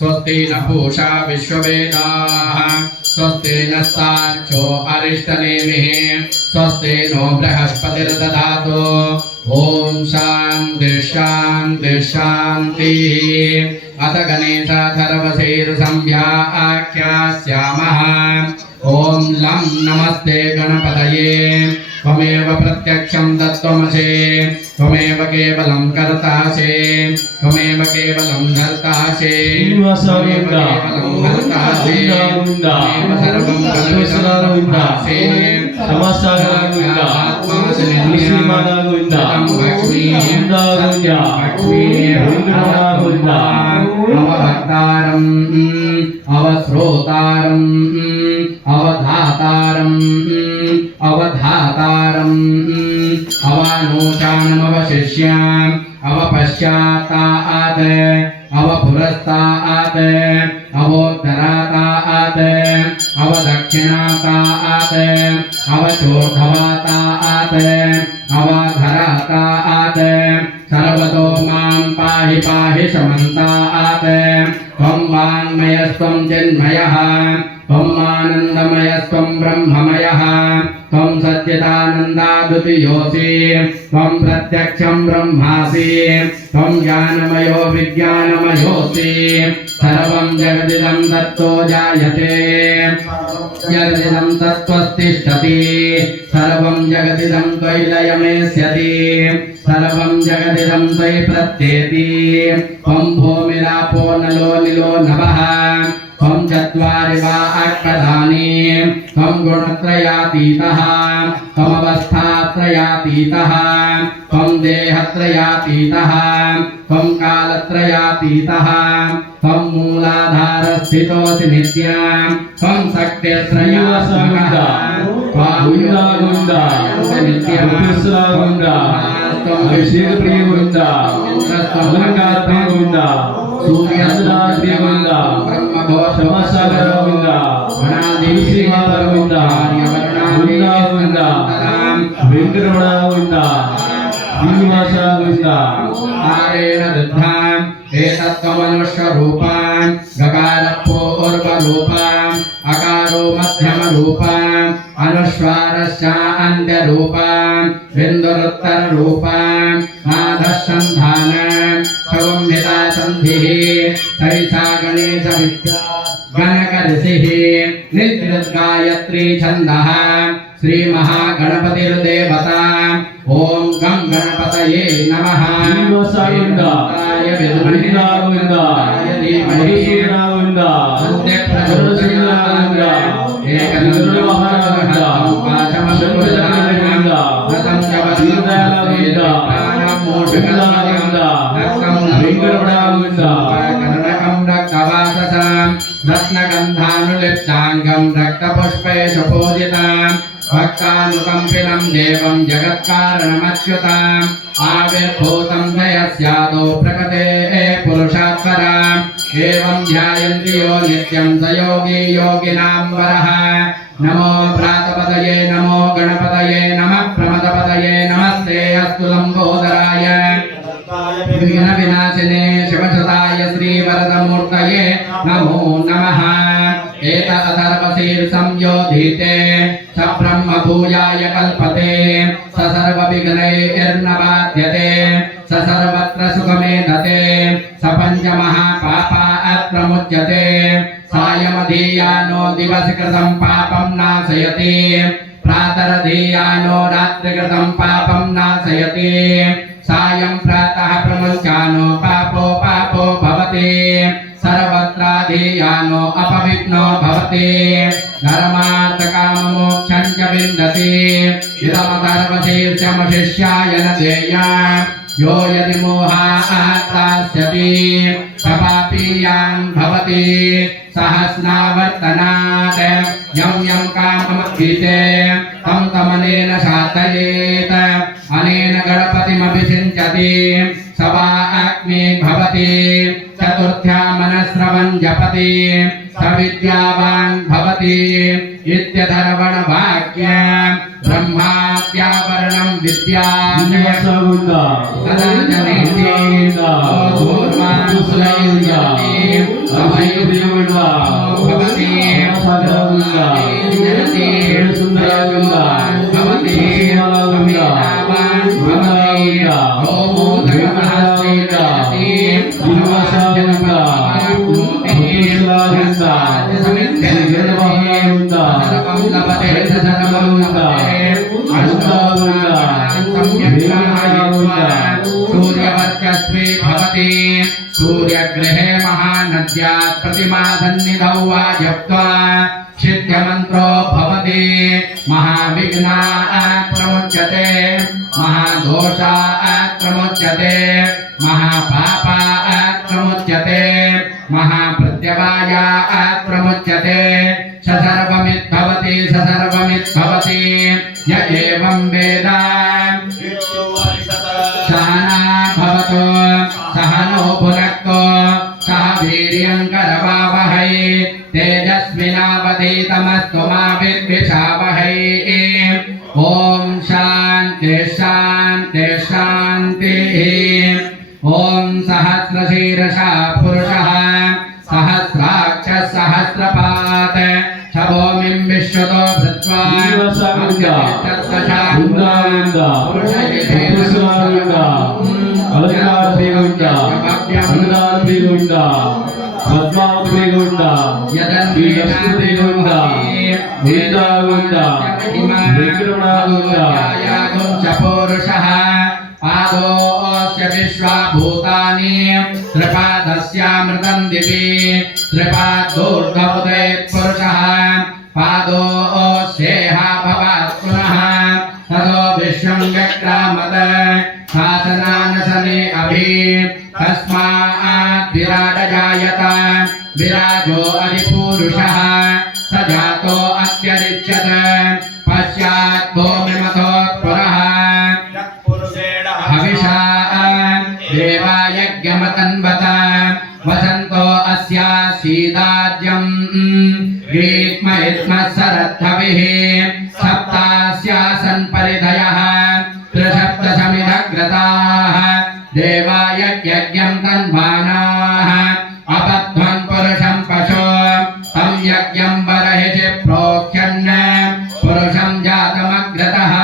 स्वस्ति न पूषा विश्ववेदाः स्वस्ति नस्तार्क्ष्यो अरिष्टनेमिः स्वस्ति नो बृहस्पतिर्दधातु ओम शांति शांति शांतिः अथ गणेशाथर्वशीर्षंध्याख्यास्यामः ओम लं नमस्ते गणपतये त्वमेव प्रत्यक्षं तत्त्वमसि त्वमेव केवलं कर्तासि त्वमेव केवलं धर्तासि त्वमेव केवलं भर्तासि त्वमेव सर्वं कल्पितमसि आत्मासि नित्यं लक्ष्मी अवभक्तारम् अवश्रोतारम् अवधातारम् अवधातारम् अवानोचानमवशिष्याम् अवपश्चातात् अवपुरस्तात् अवोत्तरातात् अवदक्षिणातात् अवचोर्ध्वातात् अवाधरातात् सर्वतो मां पाहि पाहि समन्तात् त्वं वाङ्मयस्त्वं चिन्मयः त्वम् आनन्दमयस्त्वं ब्रह्ममयः त्वं सच्चिदानन्दाद्वितीयोऽसि त्वं प्रत्यक्षं ब्रह्मासि त्वं ज्ञानमयो विज्ञानमयोऽसि सर्वं जगदिदं तत्तो जायते जगदिदं तत्त्वस्तिष्ठति सर्वं जगदिदं त्वयि लयमेष्यति सर्वं जगदिदं त्वयि प्रत्येति त्वं भूमिरापो नलो निलो नभः त्वं चत्वारि वा अष्टधानि त्वं गुणत्रयातीतः त्वमवस्थात्रयातीतः त्वं देहत्रयातीतः त्वं कालत्रयातीतः त्वं मूलाधारस्थितोऽसि नित्यं त्वं शक्तित्रयात्मकः त्वं नित्यं त्वं विष्णुप्रियगोविन्द अलङ्कारप्रियगोविन्द सूर्यप्रियगोविन्द ब्रह्मघोषमसागरगोविन्द गणाधिपतिगोविन्द गोविन्द वेङ्कटरमणगोविन्द श्रीनिवासगोविन्द आरेण दत्ताम् एतत्त्वमनुष्यरूपान् गकारपूर्वरूपान् अकारो मध्यमरूपान् अनुस्वारस्यान्त्यरूपान् बिन्दुरुत्तररूपान् नादसन्धानान् सौम्यता सन्धिः सरिता गणेशविद्या गणकऋषिः नित्यगायत्री छन्दः श्री महागणपतिर्देवता ओम गं गणपतये नमः गोविन्दाय विद्महे गोविन्दाय धीमहि गोविन्द सत्यप्रचोदयात् एकनिर्मलः पाशमशुभदानन्द रतं जपदीर्घानन्द प्राणमोषकनन्द रत्नं वेङ्कटरमणगोविन्द कनकं रक्तवाससां रत्नगन्धानुलिप्ताङ्गं रक्तपुष्पे सुपूजितां भक्तानुकम्पिनं देवं जगत्कारणमच्युताम् आविर्भूतं दयस्यादो प्रकृते पुरुषात्पराम् एवं ध्यायन्ति यो नित्यं स योगी योगिनां वरः नमो प्रातपतये नमो गणपतये नमः प्रमदपतये नमस्ते अस्तु लम्बोदराय विघ्नविनाशिने शिवसुताय श्रीवरदमूर्तये नमो नमः एत अथर्वशीर्षंयोधीते स ब्रह्मभूयाय कल्पते स सर्वविघ्नैर्न बाध्यते स सर्वत्र सुखमेधते स पञ्चमहापापात् प्रमुच्यते सायमधीयानो दिवसि कृतं पापं नाशयति प्रातरधीयानो रात्रिकृतं पापं नाशयति सायं प्रातः प्रमुच्यानो पापो पापो भवति सर्वत्राधीयानो अपविघ्नो भवति धर्मार्थकाममोक्षं च विन्दति इदमथर्वशीर्षमशिष्याय न देयाम् यो यदि मोहात् दास्यति पापीयान् भवति सहस्नावर्तनात् यं यं काममधीते तं तमनेन साधयेत् अनेन गणपतिमभिषिञ्चति स वा अग्नि भवति चतुर्थ्या मनस्रवं जपति स विद्यावान् भवति इत्यथर्वणवाक्यं ब्रह्माद्यावरणं विद्याम् तदा जनेति अभिषेक गोविंदा भवति सागर गोविंदा जयति सुंदर गोविंदा भवति अमितावान भवति ओमो धर्महस्तेना दिवसा गोविंदा गोविंदा समित गोविंदा लभते सदनम गोविंदा सूर्यवर्चस्वे भवति सूर्यग्रहे महानद्यात् प्रतिमासन्निधौ वा जप्त्वा सिद्ध्यमन्त्रो भवति महाविघ्नात् प्रमुच्यते महादोषात् प्रमुच्यते महापापात् प्रमुच्यते महाप्रत्यवायात् प्रमुच्यते सर्वमिद्भवति य एवं वेद सहना भवतु सहनो भुनक्तु सह वीर्यं करवावहै तेजस्विनावधीतमस्तु मा विद्विषावहै ॐ शान्ति शान्ति शान्तिः ॐ सहस्रशीर्षः पुरुषः सहस्राक्षः सहस्रपात् शभोमिं विश्वतो भृत्वा पादोऽस्य विश्वाभूतानि त्रिपादस्यामृतं दिवि त्रिपादोर्ध्वोदये पुरुषः पादोऽस्येह भवात् पुनः ततो विश्वं व्यक्रामत शासनानसने अभि तस्मात् विराट जायत विराजो अधिपुरुषः स जातो अत्यरिच्यत पश्चात् भूमिमथोत्पुरः हविषा देवायज्ञमतन्वत वसन्तो अस्यासीदाज्यं ग्रीष्म शरद्धविः सप्तास्यासन् परिधयः त्रिसप्तसमिदग्रताः देवायज्ञं तन्वानाः अपध्वन् पुरुषं पशो तं यज्ञं बर्हिषि प्रोक्ष्यन् पुरुषं जातमग्रतः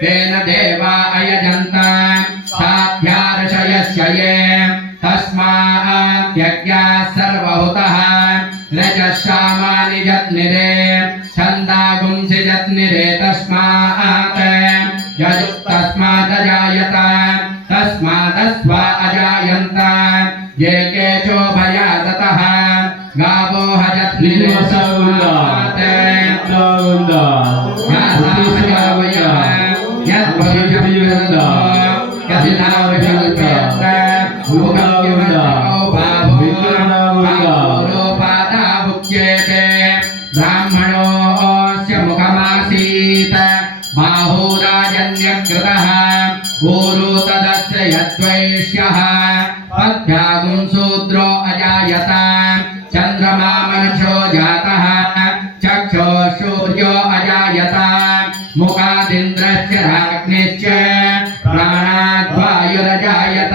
तेन देवा अयजन्त साध्यार्षयस्य ये तस्मात् यज्ञाः सर्वहुतः रजश्यामानि जत्निरे छन्दागुंसि जत्निरे तस्मात् यजुस्तस्मादजायत तस्मादस्वा अजायन्त ये केशोभया ततः गावो हजत्निरे तस्मात् ब्राह्मणोऽस्य मुखमासीत् बाहुराजन्यकृतः ऊरु तदस्य यद्वैश्यः पद्भ्यागुं शूद्रो अजायत चन्द्रमा मनुष्यो जातः चक्षो सूर्यो अजायत मुखादिन्द्रश्च राज्ञश्च प्राणाद्वायुरजायत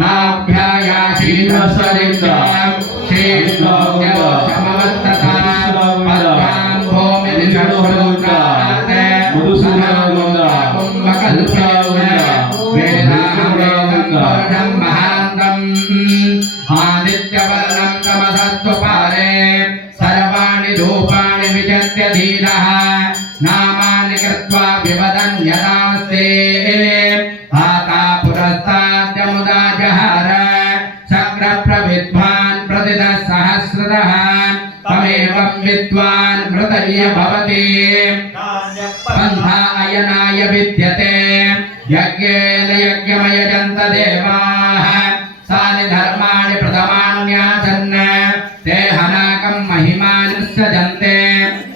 नाभ्यायाशीर्षरिन्द्रं शेषोऽमवत्तथा पद्मां भूमिर्षोत्रात् वेदाहं महान्तम् आदित्यवर्णं तमसत्वपारे सर्वाणि रूपाणि विजत्य धीरः नामानि कृत्वा विवदन्यदास्ते आता पुरस्ताद्यमुदा जहार शक्रप्रविद्वान् प्रतिदः सहस्रतः तमेवं विद्वान् मृतय्य भवति पन्था अयनाय विद्यते यज्ञेन यज्ञमयजन्त देवाः सानि धर्माणि प्रथमान्यासन् ते हनाकं महिमानि सजन्ते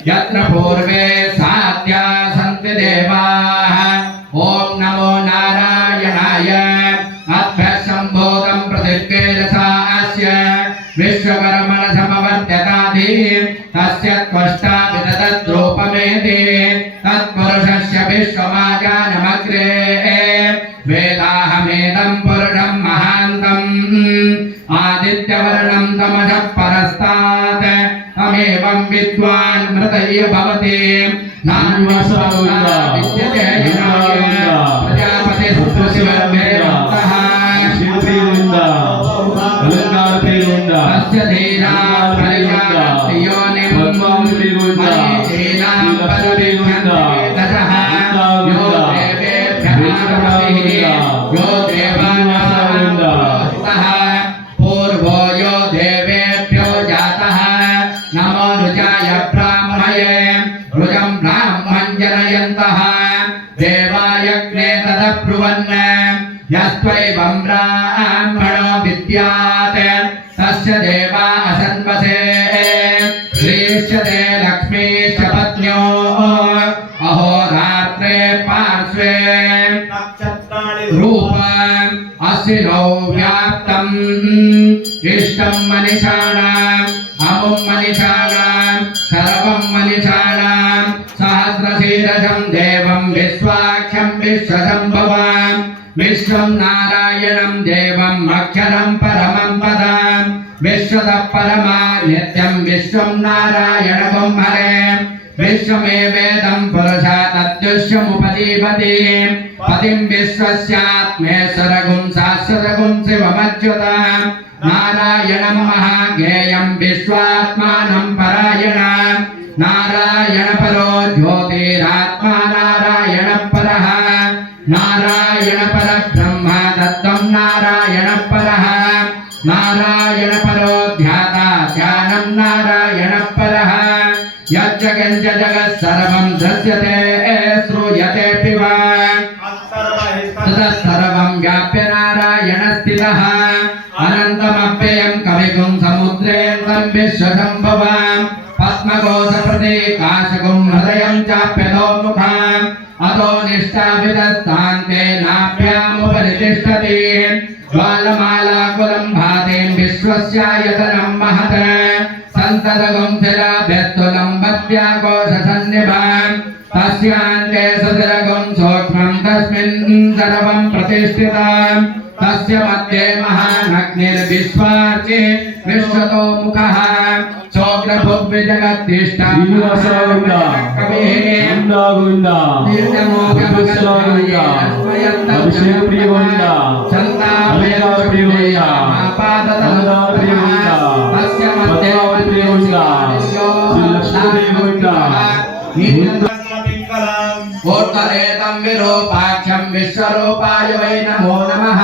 यत्र पूर्वे सात्या सन्ति देवाः ॐ नमो नारायणाय अभ्यः सम्भूतं पृथिव्येरसा अस्य विश्वकर्मण समवर्त्यताधि तस्य त्वष्टा विदधद्रूपमेति तत्पुरुषस्य विश्वमाजानमग्रे वेदाहमेदं पुरुषं महान्तम् आदित्यवर्णं तमसः परस्तात् तमेवं विद्वान् मृतैः भवति नान्वसोऽन्ना विद्यते यनाय प्रजापतिः शिवमेवन्तः शिवप्रियवृन्दा अलङ्कारप्रियवृन्दा तस्य धीरा प्रजापतियोनिं भगवान्प्रियवृन्दा मनीषीणां पदविवृन्दा दशः यो देवेभ्यः यो देवानां पूर्वो यो देवेभ्यो जातः नमो रुचाय ब्राह्मणे रुजं ब्राह्मं जनयन्तः देवायज्ञे तदब्रुवन् यस्त्वैवं ब्राह्मणो विद्यात् तस्य देवा असन्वसे श्रीष्यते लक्ष्मीश्च पत्न्यो अहोरात्रे पार्श्वे रूपम् असिनौ व्याप्तम् इष्टं मनीषाणाम् अमुं मनीषाणाम् सर्वं मनीषाणाम् सहस्रशीर्षं देवं विश्वाख्यं विश्वसम्भवाम् विश्वं नारायणं देवम् अक्षरं परमं पदम् विश्वतः परमा नित्यं विश्वं नारायणं हरे विश्वमेवेदं पुरुषा तद्विश्वमुपजीवति पतिं विश्वस्यात्मेश्वरगुं शाश्वतगुं शिवमच्युतम् नारायणं महाज्ञेयं विश्वात्मानं परायणम् नारायणपरो ज्योतिरात्मा नारायणपरः नारायणपरब्रह्म तत्त्वं नारायणपरः नारायणपरो ध्याता ध्यानं नारायणपरः यज्जगञ्च जगत् सर्वं दृश्यते श्रूयतेऽपि वा ततः सर्वं व्याप्य नारायणस्थितः अनन्तमव्ययं कविगुं समुद्रेन्द्रं विश्वसम्भवाम् पद्मघोषप्रतीकाशगुं हृदयं चाप्यधोमुखाम् अतो निष्ठाभिदस्तान्ते नाभ्यामुपरि तिष्ठति ज्वालमालाकुलं भातिं विश्वस्यायतनं महत् सन्ततगुं शिलाभ्यस्तुलम्बत्याघोषसन्निभाम् तस्यान्ते सुतिरगुं सूक्ष्मं तस्मिन् सर्वं प्रतिष्ठितम् तस्य मध्ये महानग्निर्विश्वार्चि विश्वतो मुखः चोग्रभुग्विजगत्तिष्ठं उत्तरेतं विरूपाक्षं विश्वरूपाय वै नमो नमः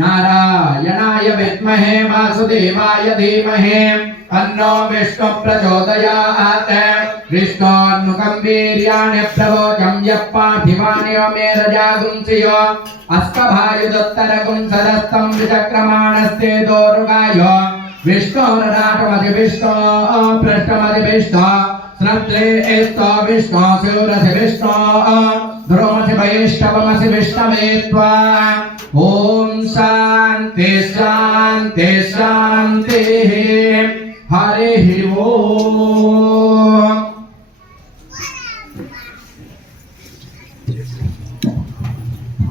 नारायणाय विद्महे वासुदेवाय धीमहि तन्नो विष्णु प्रचोदयात् विष्णोन्मुखं वीर्याणि प्रवोचं यः पार्थिवान्यो मे रजागुंसियो अस्कभायुदुत्तरगुं सदस्तं विचक्रमाणस्ते दोरुगायो विष्णोरनाटमधि विष्णो पृष्ठमधि विष्णो स्नप्त्रे एस्तो विष्णो शिवरसि विष्णो ध्रुवमसि वैष्णवमसि विष्णवे त्वा ॐ शान्ति शान्ति शान्तिः हरिः ॐ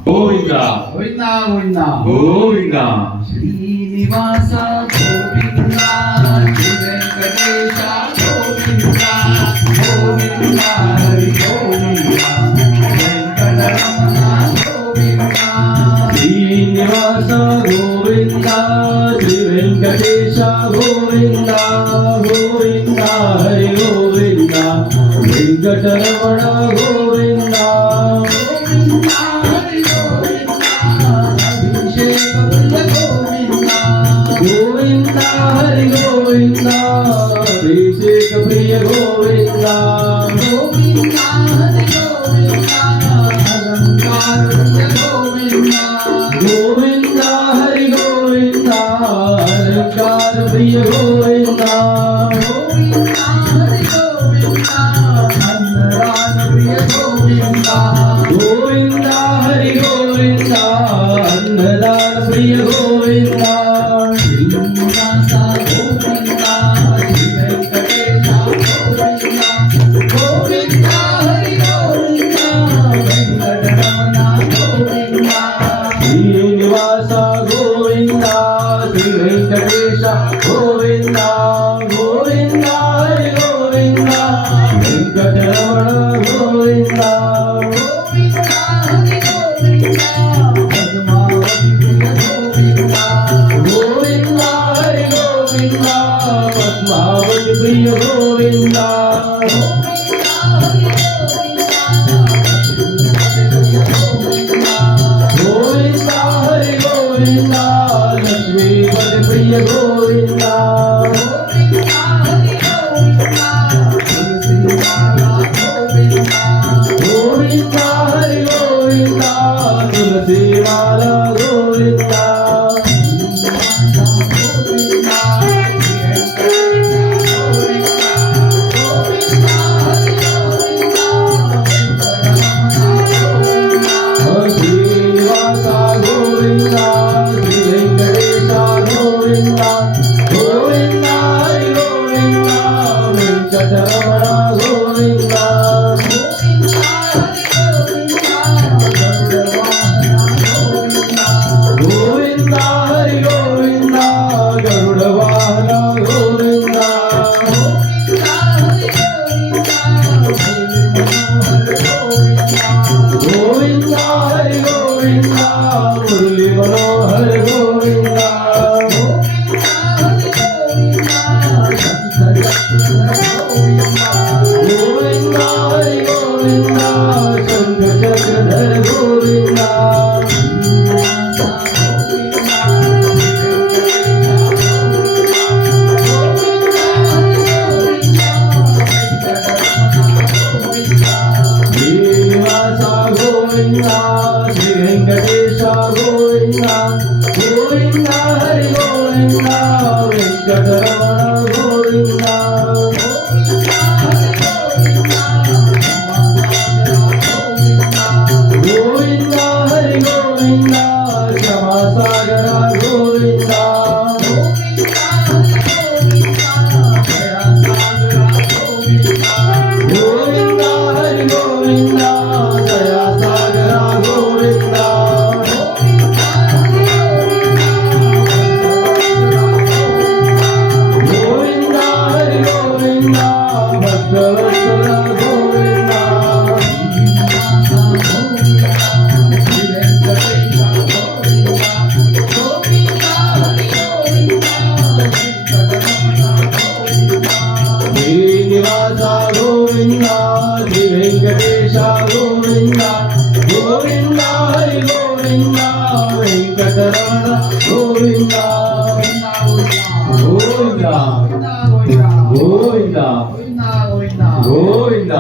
गोविंदा गोविंदा गोविंदा गोविंदा श्रीनिवास गोविंदा श्री वेंकटेश गोविंदा गोविंदा हरि गोविंदा वेंकटरमण गोविंदा श्रीनिवास गोविंदा श्री वेंकटेश गोविंदा गोविंदा हरि गोविंदा वेंकटरमण गोविंदा गोविंदा हरि गोविंदा अभिषेक गोविंदा गोविंदा हरि गोविंदा अभिषेक प्रिय गोविंदा गोविंदा हरि गोविंदा अलंकार गोविंदा गोविंदा हरि गोविंदा अलंकार प्रिय गोविंदा गोविंदा हरि गोविंदा अन्नदान प्रिय गोविंदा गोविंदा हरि गोविंदा अन्नदान प्रिय गोविंदा श्रीनिवास गोविंदा श्री वेंकटेश गोविंदा गोविंदा हरि गोविंदा वेंकटरमण गोविंदा श्रीनिवास गोविंदा श्री वेंकटेश गोविंदा గోవింద గోవింద హరి గోవింద వెంకటరమణ గోవింద గోవింద హరి గోవింద పద్మావతి ప్రియ గోవింద గోవింద హరి గోవింద లక్ష్మీపతి ప్రియ గోవింద గోవింద హరి గోవింద తులసి మాల గోవింద శ్రీనివాస గోవింద శ్రీ వెంకటేశ గోవింద గోవింద హరి గోవింద వెంకటరమణ గోవింద గోవింద హరి గోవింద గరుడ వాహన గోవింద గోవింద హరి గోవింద మురళి మనోహర గోవింద గోవింద హరి గోవింద శంఖ చక్రధర గోవింద శ్రీనివాస గోవింద శ్రీ వెంకటేశ గోవింద గోవింద హరి గోవింద వెంకటరమణ గోవింద గోవింద హరి గోవింద క్షమాసాగర గోవింద గోవింద హరి గోవింద దయాసాగర గోవింద గోవింద హరి గోవింద భక్తవత్సల గోవింద శ్రీనివాస గోవింద శ్రీ వెంకటేశ గోవింద గోవింద హరి గోవింద వెంకటరమణ గోవింద గోవింద గోవింద గోవింద